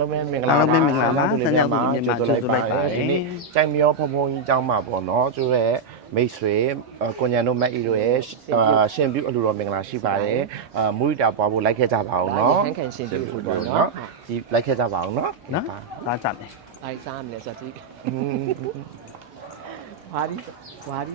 လုံးပဲမင်္ဂလာပါအားလုံးပဲမင်္ဂလာပါဆန်းကြောင်သူမြန်မာကျေးဇူးလိုက်ပါတယ်ဒီနေ့ကြိုင်မျောဖုံဖုံကြီးအကြောင်းပါပေါ့နော်ကျိုးရဲ့မိတ်ဆွေကိုညာတို့မက်အီတို့ရဲ့ရှင်ပြုအလူတော်မင်္ဂလာရှိပါတယ်အမူရီတာပွားဖို့လိုက်ခဲ့ကြပါအောင်နော်ခန့်ခန့်ရှင်ပြုဖို့ပေါ့နော်ဒီလိုက်ခဲ့ကြပါအောင်နော်နော်သားကြမယ်အားစားမလဲဆိုတော့ဒီဘာဒီဘာဒီ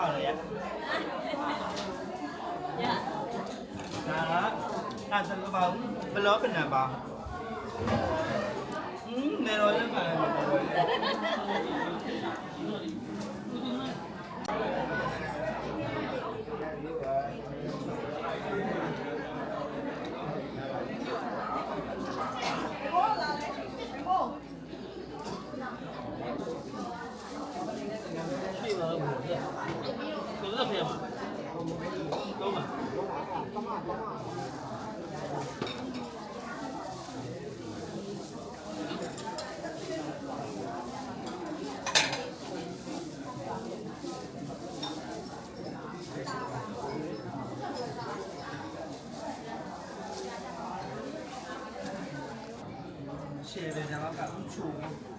ล่าเนี่ยนะฮะาจะกระเป๋าเป็นล้อเป็นหนาบางอืมในรถเรื่องอะไร ကျွ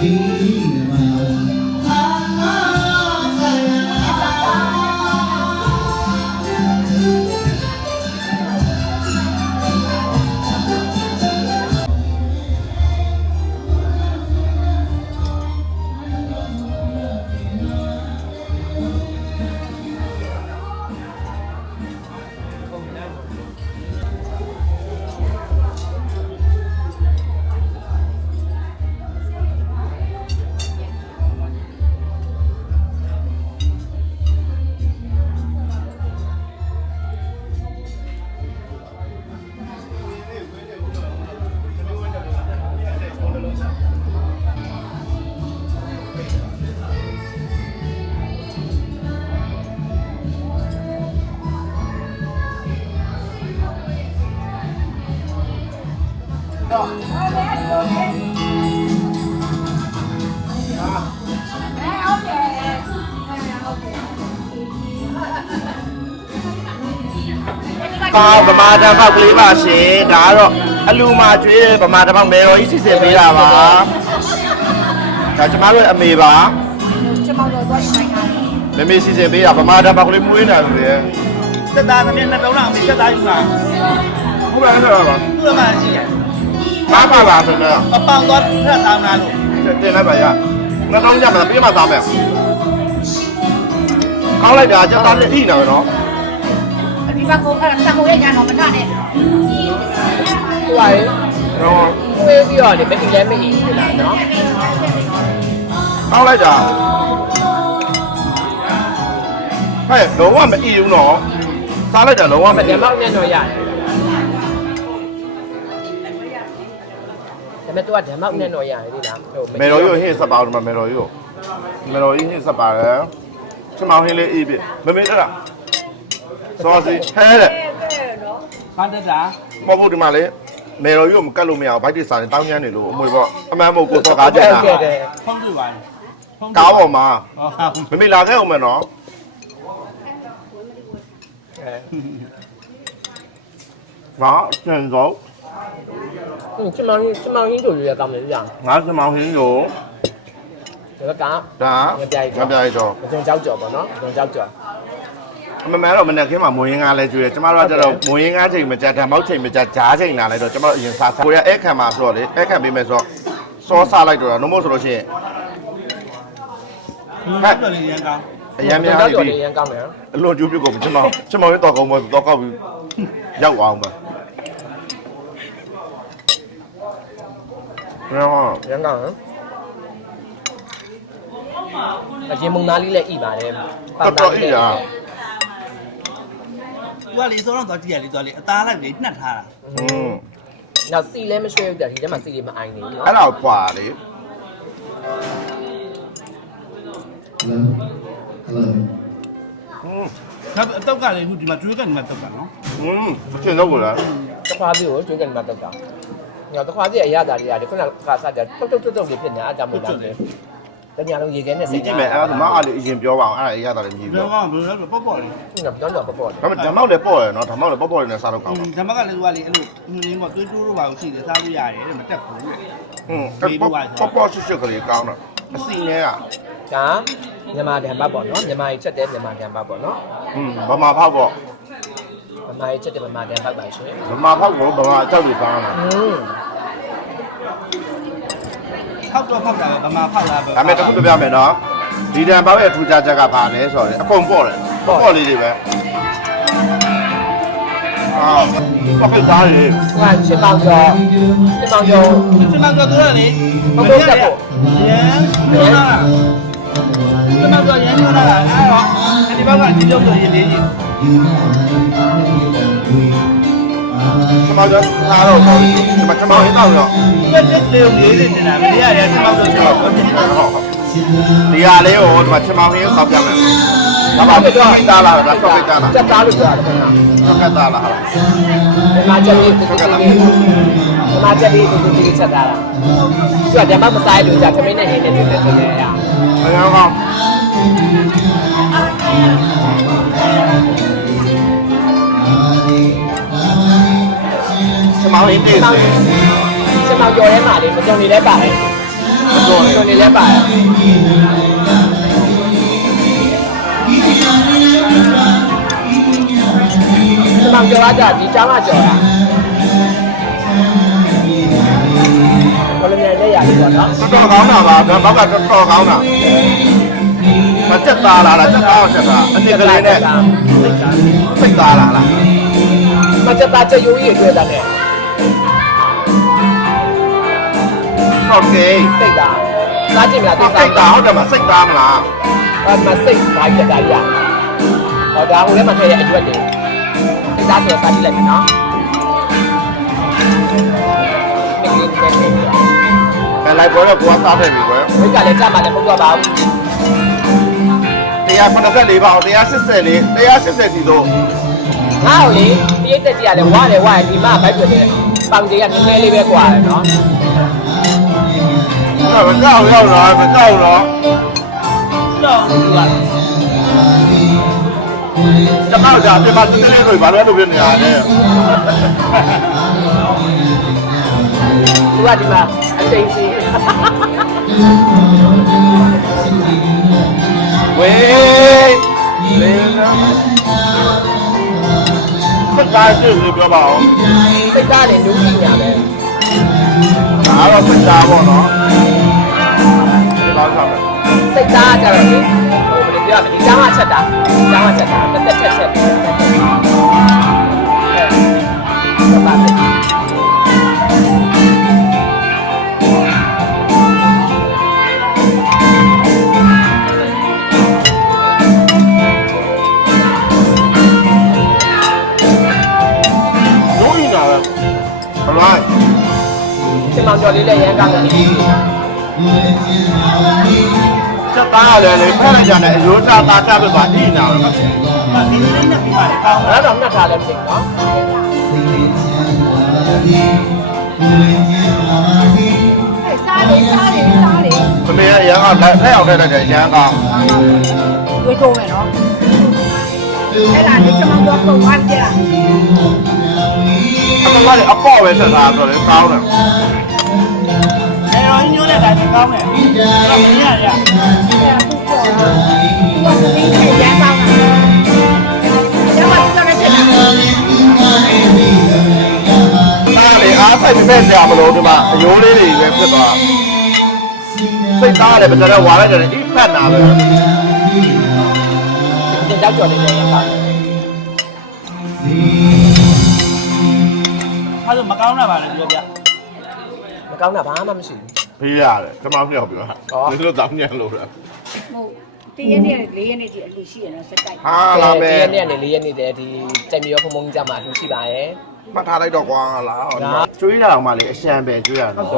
vida. ပါဗမာတန်ပေါက်ကလေးပါရှင်ဒါကတော့အလူမာကျွေးတဲ့ဗမာတန်ပေါက်မေတော်ကြီးစီစဉ်ပေးတာပါဒါကျမတို့ရဲ့အမေပါကျမတို့တော့ဆိုင်တာမမေစီစဉ်ပေးတာဗမာတန်ပေါက်ကလေးမွေးနေတာလူတွေတက်သားသမီးနှစ်တုံးလောက်အမေတက်သားယူတာဟုတ်ပါရဲ့ပါသူ့မှာရှိတယ်ဘာပါပါဆိုတော့အပေါင်သွားထက်သားမလားလို့တင်လိုက်ပါရငါတော့ညမှာပြေးမှသားမယ်ကောင်းလိုက်တာကျန်သားနဲ့အိနေနော်ဒီ ဘက်ကိုအဲ့ဒါတံမိုးရဲ့ညာတော့မထနဲ့ဟိုပါလေတော့ဝေးပြီးတော့လေမအီလည်းမအီဘူးလားနော်ကောင်းလိုက်တာဟဲ့လုံးဝမအိဘူးနော်စားလိုက်တာလုံးဝမမအိညဘူးမောက်နဲ့တော့ရတယ်ဒါပေမဲ့သူကဓမ္မောက်နဲ့တော့ရတယ်ဒီလားဟိုမေတော်ကြီးဟင်းစပါတော့မေတော်ကြီးမေတော်ကြီးဟင်းစပါတယ်ချမောင်ဟင်းလေးအေးပြီမမေအဲ့ဒါ စောစီဟဲတဲ့ဟာတက်တာမဟုတ်ဘူးဒီမှာလေမေတော်ကြီးကိုမကတ်လို့မရဘူးဘိုက်တစ်စားနေတောင်းညမ်းနေလို့အမွေပေါ့အမှန်မဟုတ်ကိုစောကားကြတာဟုတ်တယ်ဖုံးတွေ့ပါလေဖုံးကားပေါ်မှာဟောမမေလာခဲ့အောင်မယ်နော်အဲဘာကျန်တော့ဟင်းချမောင်ကြီးချမောင်ကြီးတို့ရကောင်းတယ်ကြာငါချမောင်ဟင်းကိုဒါကဒါငပြိုက်ငပြိုက်တော့မစုံကြောက်ကြော်ပေါ့နော်မစုံကြောက်ကြော် အမမန်တော့မနေ့ကမှမွေးရင်းကားလဲကျွေးတယ်ကျမတို့ကကျတော့မွေးရင်းကားချိန်မကြဓာတ်မောက်ချိန်မကြဂျားချိန်လာလိုက်တော့ကျမတို့အရင်စားစားကိုရအဲ့ခံမှာဆိုတော့လေအဲ့ခံပေးမယ်ဆိုတော့စောစားလိုက်တော့တော့မို့ဆိုလို့ရှိရင်ဟဲ့တော်လေးရန်ကောင်းအရန်များကြောက်နေကြော်ပြီလေးရန်ကောင်းတယ်အလွန်ကျူးပြုတ်ကုန်ပြီကျမကျမရဲ့တော့ကောင်းမတော့ကောက်ပြီးရောက်အောင်ပါရောရန်ကောင်းအရင်မုံသားလေးလည်းဣပါတယ်တော်တော်ဤလား သူကလေစောတော့တော့ကြည့်ရလေသူကလေအသားလိုက်လေနှက်ထားတာ อืม နောက်စီလည်းမရွှဲဘူးတဲ့ဒီထဲမှာစီလေးမအိုင်နေဘူး အဲ့ နော် ဒါကိုပွာလေ Hello. Hello. อืม နောက်အတော့ကလေခုဒီမှာကျွေးကနေမှာတော့ကနော် อืมအချင်းတော့ကိုလား တခွားစီကိုကျွေးကန်မှာတော့တာညတခွားစီအရသာတွေကဒီခုနကစားတဲ့တုတ်တုတ်တုတ်တုတ်လေးဖြစ်နေအားကြောင့်မို့လားလေ တညလုံးရေခဲနဲ့စိတ်ကြည့်မယ်အဲ့ဒါဆိုမအားလို့အရင်ပြောပါအောင်အဲ့ဒါရရတာလည်းမြည်ပြောဓမ္မကဘယ်လိုလဲပေါ့ပေါ့လေးကပြောတော့ပေါ့ပေါ့ဒါပေမဲ့ဓမ္မောက်လည်းပေါ့ရယ်နော်ဓမ္မောက်လည်းပေါ့ပေါ့လေးနဲ့စားတော့ကောင်းပါဓမ္မကလည်းသူကလေအဲ့လိုအင်းလေးပေါ့တွေးတိုးတော့ပါလို့ရှိတယ်စားလို့ရတယ်တဲ့မတက်ဘူးတဲ့ဟွန်းပေါ့ပေါ့ဆွတ်ဆွတ်ကလေးကောင်းတော့အစီနဲ့ကဒါမြန်မာဓမ္မပေါ့နော်မြန်မာကြီးချက်တဲ့မြန်မာဓမ္မပေါ့နော်ဟွန်းဗမာဖောက်ပေါ့ဗမာကြီးချက်တဲ့ဗမာဓမ္မပါရှင်ဗမာဖောက်ကိုဗမာအချက်တွေကောင်းတာဟွန်း ဖောက်တော့ဖောက်တာပဲဗမာဖောက်တာပဲဒါပေမဲ့တစ်ခုပြပြမယ်နော်ဒီတန်ပေါက်ရဲ့ထူးခြားချက်ကဘာလဲဆိုတော့အကုန်ပေါ့တယ်ပေါ့ပေါ့လေးတွေပဲအာပေါ့ဖြစ်သားလေဟိုကချစ်ပေါင်းကျော်ချစ်ပေါင်းကျော်ကျွန်တော်တို့ကလေဘုံဘုံတက်ဖို့ရန်ပြောတာကျွန်တော်တို့ရန်ပြောတာအဲ့တော့ဒီဘက်ကဒီလိုဆိုရင်လေကျွ န်တော်တို့အားတော့ကောင်းတယ်ကျွန်တော်ကျွန်တော်ဟင်းတော့ရောတက်တက်လေးလေးလေးနေတာမရရကျွန်တော်တို့ကျွန်တော်တို့ဒီဟာလေးကိုဒီမှာကျွန်တော်ဟင်းဆောက်ပြမယ်ဒါပါတော့တားလာတာဆောက်ပြတာလားချက်သားလို့ပြောတယ်ခင်ဗျာဆောက်ပြတာလားဟာမြန်မာချက်လေးတူတူလေးမြန်မာချက်လေးတူတူလေးချက်သားလားသူကဓမ္မမဆိုင်လို့ကြာသမင်းနဲ့ဟင်းနဲ့တွေ့တယ်တွေ့တယ်ရအများကောင်း ကျွန်တော်ဟင်းပြေးစေချစ်ပေါင်းကျော်ထဲမှာလေမစုံနေလဲပါတယ်မတော်နဲ့စုံနေလဲပါတယ်ချစ်ပေါင်းကျော်ကကြာဒီချောင်းကကျော်တာဘယ်လိုများလဲရလေးပေါ့နော်တော်တော်ကောင်းတာပါဒါဘောက်ကတော်တော်ကောင်းတာမချက်သားလားလားချက်သားအောင်ချက်သားအနည်းကလေးနဲ့စိတ်သားလားလားမချက်သားချက်ရိုးကြီးတွေ့တာနဲ့ ဟုတ်ကဲ့စိတ်သားစားကြည့်မလားစိသိတ်စားသားဟုတ်တယ်မစိတ်သားမလားအမစိတ်ဘာကြတာရဟောဒါဟိုထဲမှာထည့်ရအကျွတ်တွေစိတ်သားဆိုစားကြည့်လိုက်မယ်နော်ဒီကနေ့ပဲထည့်ပြဘယ်လိုက်ပွဲတော့ကိုကစားထည့်ပြီကွယ်ဝိတ်ကလည်းကြမှာလည်းမဟုတ်တော့ပါဘူး184ပါအောင်184လေး180စီတော့ငါ့ကိုလေပြည့်တက်ကြရတယ်ဝါတယ်ဝါတယ်ဒီမှာဘိုက်ပြတယ်ပေါင်ကြီးကနည်းနည်းလေးပဲ กว่าတယ်နော် အဲ့မကောက်ရောက်လာမကောက်တော့ တော့သူက ကျမတို့ကအပြင်မှာတင်းတင်းလေးဆိုဘာလို့လုပ်ပြနေရလဲ သူကဒီမှာအတိတ်စီ ဝေးလေနာစကားရှိလို့ပြောပါအောင် စိတ်သားနဲ့နူးပြီးညာပဲ ဒါ တော့စကားပေါ့နော်ဘာသာလဲစိတ်သားကြတော့လေဟိုဘယ်လိုပြောရမလဲဒီကျောင်းကချက်တာဒီကျောင်းကချက်တာတက်တက်ချက်ချက်ပြီးတော့တက်တက်အဲဘာလဲတို့ရင်တာပဲဘလို င်းဒီမောင်ကျော်လေးလည်းရမ်းကောင်းတယ်ချက်သားရတယ်လေဖက်လိုက်ကြတယ်အရိုးသားသားတက်ပဲပါအင်းနာပဲဒီနေ့လေးနဲ့ပြပါတယ်ကောင်းတယ်အဲ့တော့မှတ်ထားလည်းမသိနော်စားလေစားလေစားလေမမေရရန်ကလက်ဖက်အောင်တဲ့တဲ့ရန်ကောင်ဝေးတိုးမယ်နော်အဲ့ဒါလေးကျွန်တော်တို့ပုံသွားကြ တာအမကအပေါ့ပဲဆက်သားဆိုတော့ကောင်းတယ်အဲတော့ညိုးတဲ့တိုင်းကောင်းတယ်မရရအဲ့ဒါသူ့ပေါ်တာသူကဒီနေ့ရမ်းကောင်းတာကျမတို့ကလည်းချက်တာသားလေအားဆိုင်ပြည့်ကြမလို့ဒီမှာအယိုးလေးတွေပဲဖြစ်သွားစိတ်သားတယ်ပြတဲ့ဝါလိုက်တယ်အိဖက်နာပဲဒီတောက်ကျော်လေးလည်းရမ်းကောင်းတယ် အဲဒါမကောင်းတာပါလေပြောပြမကောင်းတာဘာမှမရှိဘူးဖေးရတယ်ကျွန်မမြောက်ပြီလားဒီလိုတောင်းညံလို့လားဟုတ်တရက်နဲ့လေးရက်နဲ့ဒီအလူရှိရနော်စက်တိုက်ဟာလာပဲဒီရက်နေ့နဲ့လေးရက်နေ့တည်းဒီတိုင်မီရောဖုံဖုံကြီးကြမှာအထူးရှိပါရဲ့မှတ်ထားလိုက်တော့ကွာလားကျွေးရအောင်မလေးအရှံပဲကျွေးရနော်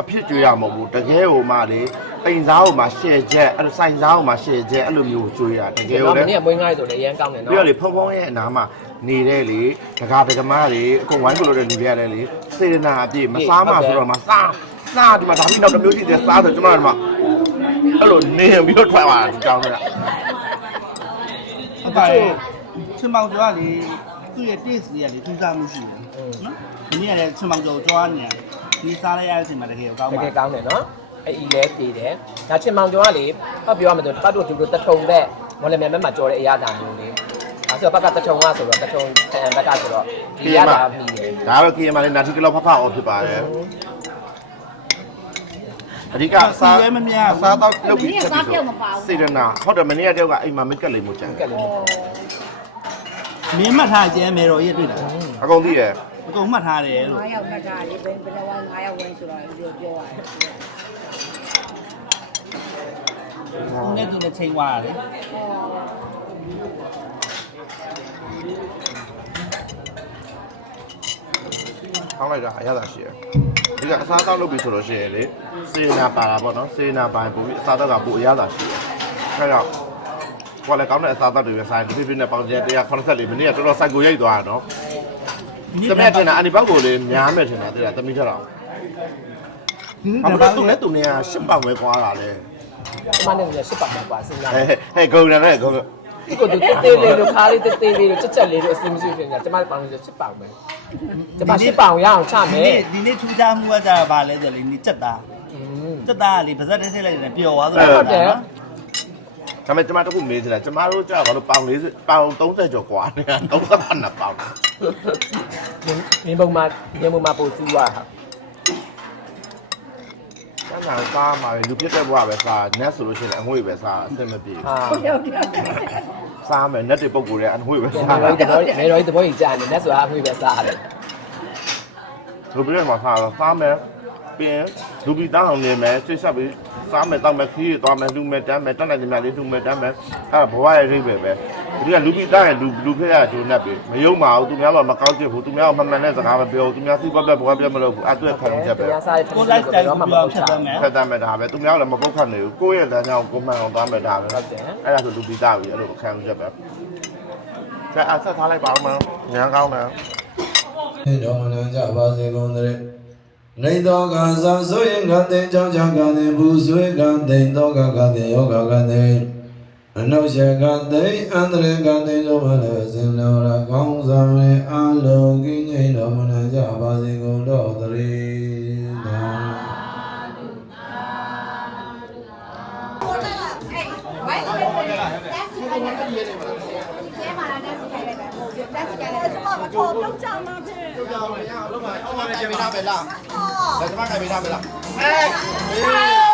အဖြစ်ကျွေးရမဟုတ်ဘူးတကယ်ဟိုမှလေအိမ်စားဟိုမှရှယ်ချက်အဲ့လိုစိုင်စားဟိုမှရှယ်ချက်အဲ့လိုမျိုးကျွေးရတကယ်ကျွန်ဟိုတော်မလေနေ့ကမွေးငါးရီဆိုလည်းရမ်းကောင်းတယ်နော်ပြီးတော့လေဖုံဖုံရဲ့အနားမှာ နေတဲ့လေဒကာဒကမတွေအကုန်ဝိုင်းကြလို့တဲ့လူတွေရတယ်လေစေရနာအပြည့်မစားမှဆိုတော့မစားစားဒီမှာဒါပြီးနောက်တစ်မျိုးရှိတယ်စားဆိုကျွန်တော်ကဒီမှာအဲ့လိုနေပြီးတော့ထွက်သွားတာဒီကြောင်းကအပါလေချင်မောင်ကျော်ကလေသူ့ရဲ့ taste တွေကလေထူးခြားမှုရှိတယ်နော်ဒီနေ့ကလည်းချင်မောင်ကျော်ကြွားနေတယ်ဒီစားလိုက်ရတဲ့အချိန်မှာတကယ်ကောင်းတပါကယ်ကောင်းတယ်နော်အဲ့ဤလဲတည်တယ်ဒါချင်မောင်ကျော်ကလေဟောပြောရမယ်ဆိုပတ်တို့ဒီလိုတထုံတဲ့မော်လမြိုင်မဲမှာကြော်တဲ့အရာတာမျိုးလေ အဲဆိုဘက်ကတထုံကဆိုတော့တထုံတန်ဘက်ကဆိုတော့ဒီရတာမိတယ်ဒါတော့ကေမလေးနာတီကလောဖဖအော်ဖြစ်ပါတယ်အဓိကအစားအစားတော့လုပ်ပြီးချက်ပြီးစေရနာဟုတ်တယ်မနေ့ကတယောက်ကအိမ်မှာမက်ကက်လေးမို့ကြံကက်လေးမင်းမှတ်ထားကြဲမယ်တော့ရက်တွေ့တာအကုန်သိရအကုန်မှတ်ထားတယ်လို့9ယောက်နဲ့တာလေးဘယ်ဘယ်တော့9ယောက်ဝင်ဆိုတော့ပြောပြောရတယ်ဦးနဲ့သူနဲ့ချိန်သွားတယ် ထောင်းလိုက်တာအရသာရှိရဒီကအစားတော့လုပ်ပြီးဆိုလို့ရှိရင်လေစေရနာပါတာပေါ့နော်စေရနာပိုင်းပို့ပြီးအစားတော့ကပို့အရသာရှိရအဲတော့ကိုယ်လည်းကောင်းတဲ့အစားတော့တွေပဲဆိုင်ပြပြနဲ့ပေါင်းကျဲ184မိနစ်ကတော်တော်စိုက်ကိုရိုက်သွားတာနော်သမီးထင်တာအနိပောက်ကိုလေများမယ်ထင်တာတဲ့သမီးထက်တော့ဒီနေ့အမကကသူ့နဲ့သူနဲ့ရှစ်ပောင်ပဲကွာတာလေဒီမှာလည်းရှစ်ပါမှာပါစဉ်းစားဟဲ့ဟဲ့ဂုံတယ်နဲ့ဂုံ ဒီကိုတူတေးလေးလိုခါလေးတေးသေးလေးလိုချက်ချက်လေးလိုအစီမရှိဖြစ်နေတာကျမပေါင်းလို့ရှစ်ပေါင်ပဲကျမရှစ်ပေါင်ရအောင်ချမဒီယ်နေ့ဒီနေ့ထူးခြားမှုကကြတာဗာလဲဆိုလေဒီစက်သားอืมစက်သားကလေပါဇက်တစ်ထည့်လိုက်တယ်ပျော်သွားသလိုဟုတ်တယ်ဒါပေမဲ့ကျမတခုမေးချင်တာကျမတို့ကြာဘာလို့ပေါင်40ပေါင်30ကျော်ကွာနေတာ38နှစ်ပေါင်မြင်းပုံမှာမြင်းပုံမှာပို့စူးသွားဟာ ကျန်တာစားမှာလူပြစ်တဲ့ဘဝပဲစားနက်ဆိုလို့ရှိရင်အငွေ့ပဲစားအဆင်မပြေဟာဟုတ်တယ်ဟုတ်တယ်စားမယ်နက်တွေပုတ်ကိုယ်တဲ့အငွေ့ပဲကျန်စားတော်ဒီဘောမေတော်ဒီဘောကြီးကြာနေလက်ဆိုတာအခွေပဲစားရတယ်လူပြစ်မှာစားတော့စားမယ် ပြင်လူပြီးတောင်းအောင်နေမယ်စိတ်ဆက်ပြီးစားမယ်တောက်မယ်ခီးရသွားမယ်လူမယ်တမ်းမယ်တက်နိုင်တယ်များလေးလူမယ်တမ်းမယ်အဲ့ဒါဘဝရဲ့အိဗယ်ပဲဒီကလူပြီးတောင်းရင်လူလူဖြစ်ရတာကျိုးနေပြီမယုံပါဘူးသူများတော့မကောင်းချစ်ဘူးသူများကမှန်မှန်နဲ့စကားမပြောဘူးသူများစိတ်ပတ်ပတ်ဘဝပြမလို့ဘူးအဲ့အတွက်ခံချက်ပဲတရားစားတဲ့ကိုလိုက်စတိုင်ကိုပြောင်းဖြတ်သွားမယ်ဖက်တမ်းမဲ့ဒါပဲသူများလည်းမပုတ်ခတ်နေဘူးကိုယ့်ရဲ့တန်းကြောင်ကိုမှန်အောင်သွားမဲ့ဒါပဲဟုတ်တယ်အဲ့ဒါဆိုလူပြီးသားပြီအဲ့လိုခံယူချက်ပဲကဲအဆက်ထားလိုက်ပါဦးမညာကောင်းတယ်ေတော်မနံကြပါစေကုန်တည်း နေတော်ကသာဆိုရင်ကတဲ့ကြောင့်ကြောင့်ကတဲ့ဘူးဆွေကတဲ့တော်ကကတဲ့ယောဂကတဲ့အနုရှကသိအန္တရကသိသောမလည်းစင်တော်ရကောင်းဆောင်ရင်အလုံးကင်းငြိမ်တော်မနာကြပါစေကုန်တော်တည်းသာ လောက်ပါအော်မကျေမနာပဲလားဒါကျမကပဲနာပဲလား